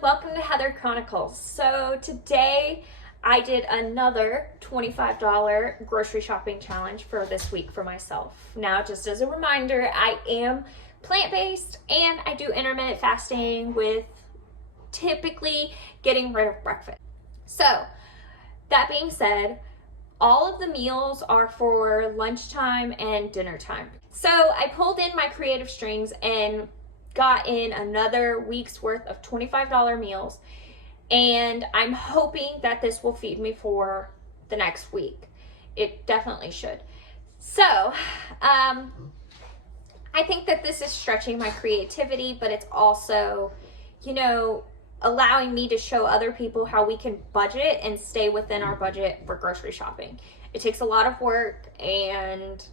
welcome to Heather Chronicles. So today I did another $25 grocery shopping challenge for this week for myself. Now, just as a reminder, I am plant-based and I do intermittent fasting with typically getting rid of breakfast. So that being said, all of the meals are for lunchtime and dinner time. So I pulled in my creative strings and got in another week's worth of $25 meals, and I'm hoping that this will feed me for the next week. It definitely should. So I think that this is stretching my creativity, but it's also, allowing me to show other people how we can budget and stay within our budget for grocery shopping. It takes a lot of work and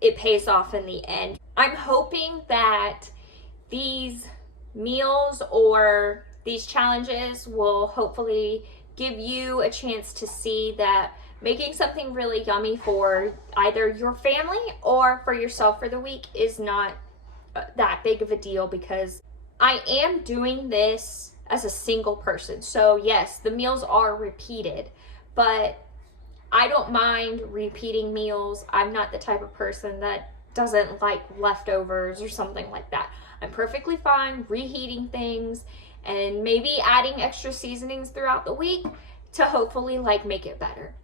it pays off in the end. I'm hoping that these meals or these challenges will hopefully give you a chance to see that making something really yummy for either your family or for yourself for the week is not that big of a deal, because I am doing this as a single person. So yes, the meals are repeated, but I don't mind repeating meals. I'm not the type of person that doesn't like leftovers or something like that. I'm perfectly fine reheating things and maybe adding extra seasonings throughout the week to hopefully make it better.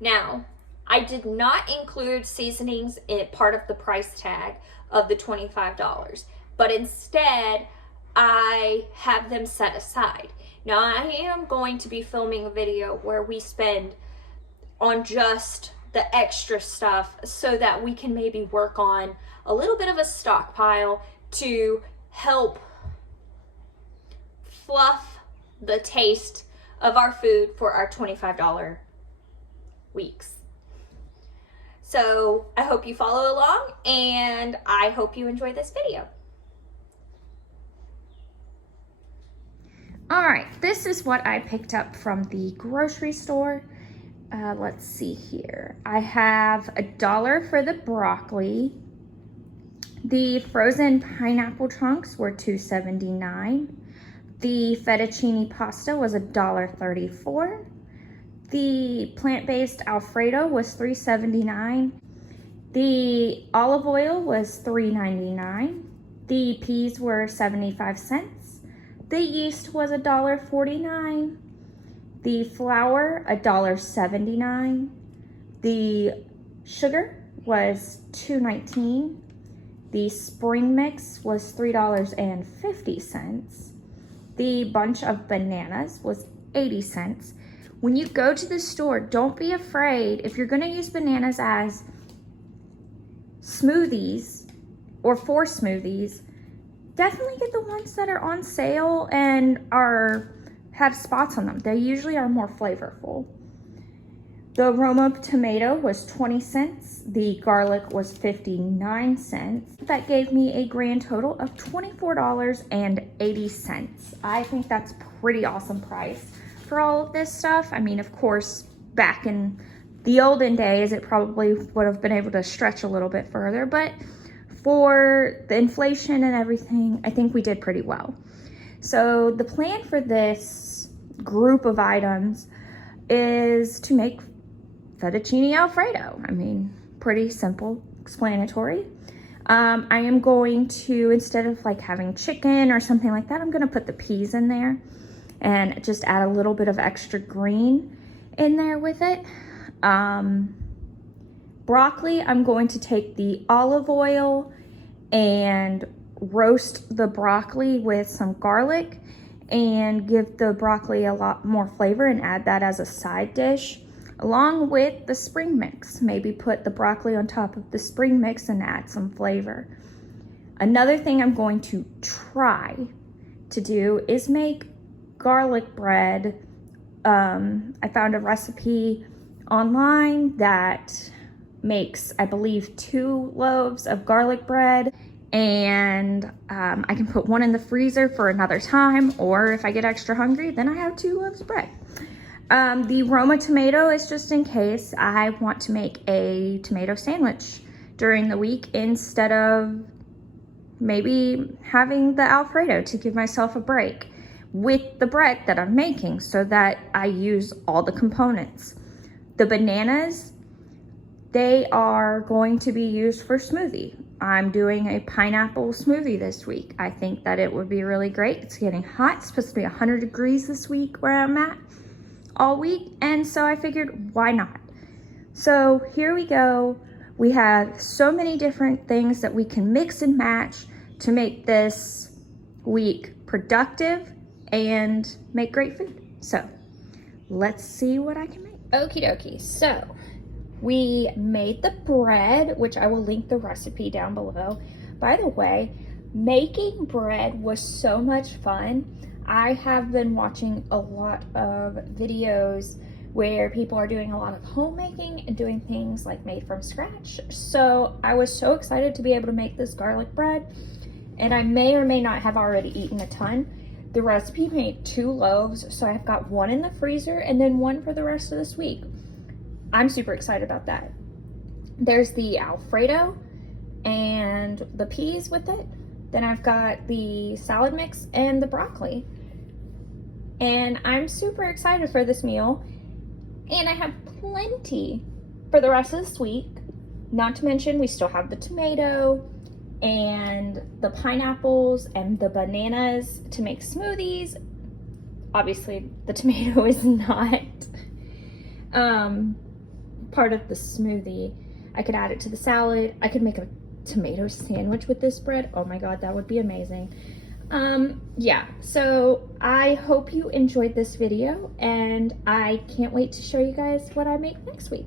Now, I did not include seasonings in part of the price tag of the $25, but instead I have them set aside. Now, I am going to be filming a video where we spend on just the extra stuff so that we can maybe work on a little bit of a stockpile to help fluff the taste of our food for our $25 weeks. So I hope you follow along and I hope you enjoy this video. All right, this is what I picked up from the grocery store. Let's see here. I have $1 for the broccoli. The frozen pineapple chunks were $2.79. The fettuccine pasta was $1.34. The plant-based Alfredo was $3.79. The olive oil was $3.99. The peas were 75 cents. The yeast was $1.49. The flour, $1.79. The sugar was $2.19. The spring mix was $3.50. The bunch of bananas was 80 cents. When you go to the store, don't be afraid. If you're gonna use bananas as smoothies or for smoothies, definitely get the ones that are on sale and have spots on them. They usually are more flavorful. The Roma tomato was 20 cents. The garlic was 59 cents. That gave me a grand total of $24.80. I think that's a pretty awesome price for all of this stuff. I mean, of course, back in the olden days, it probably would have been able to stretch a little bit further, but for the inflation and everything, I think we did pretty well. So the plan for this group of items is to make fettuccine Alfredo. I mean, pretty simple, explanatory. I am going to, instead of having chicken or something like that, I'm gonna put the peas in there and just add a little bit of extra green in there with it. Broccoli, I'm going to take the olive oil and roast the broccoli with some garlic and give the broccoli a lot more flavor and add that as a side dish along with the spring mix. Maybe put the broccoli on top of the spring mix and add some flavor. Another thing I'm going to try to do is make garlic bread. I found a recipe online that makes, I believe, 2 loaves of garlic bread, and I can put one in the freezer for another time, or if I get extra hungry, then I have 2 loaves of bread. The Roma tomato is just in case I want to make a tomato sandwich during the week instead of maybe having the Alfredo to give myself a break with the bread that I'm making so that I use all the components. The bananas, they are going to be used for smoothie. I'm doing a pineapple smoothie this week. I think that it would be really great. It's getting hot. It's supposed to be 100 degrees this week where I'm at all week. And so I figured, why not? So here we go. We have so many different things that we can mix and match to make this week productive and make great food. So let's see what I can make. Okie dokie. So we made the bread, which I will link the recipe down below. By the way, making bread was so much fun. I have been watching a lot of videos where people are doing a lot of homemaking and doing things like made from scratch. So I was so excited to be able to make this garlic bread, and I may or may not have already eaten a ton. The recipe made 2 loaves, so I've got 1 in the freezer and then 1 for the rest of this week. I'm super excited about that. There's the Alfredo and the peas with it. Then I've got the salad mix and the broccoli. And I'm super excited for this meal. And I have plenty for the rest of this week. Not to mention, we still have the tomato and the pineapples and the bananas to make smoothies. Obviously, the tomato is not part of the smoothie. I could add it to the salad. I could make a tomato sandwich with this bread. Oh my God, that would be amazing. Yeah, so I hope you enjoyed this video, and I can't wait to show you guys what I make next week.